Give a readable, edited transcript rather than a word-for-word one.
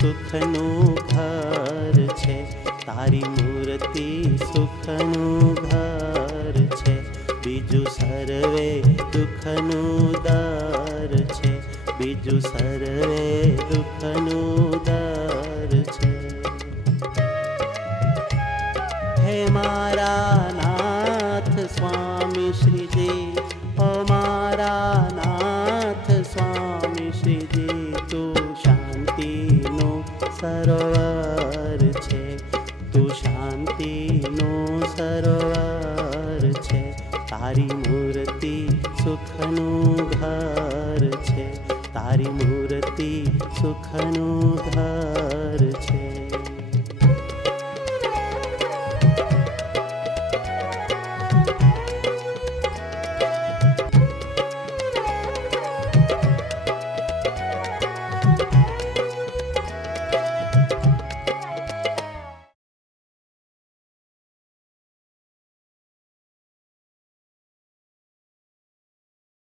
સુખનું ઘર છે, તારી મૂર્તિ સુખનું ઘર છે. બીજું સર્વે દુઃખનું દર છે, બીજું સર્વે દુઃખનું દર છે. હે મારા નાથ સ્વામી શ્રીજી, ઓ મારા નાથ સ્વામી શ્રીજી, તું શાંતિનો સરોવર છે, તું શાંતિનો સરોવર છે. તારી મૂર્તિ સુખનું ઘર છે, તારી મૂર્તિ સુખનું ઘર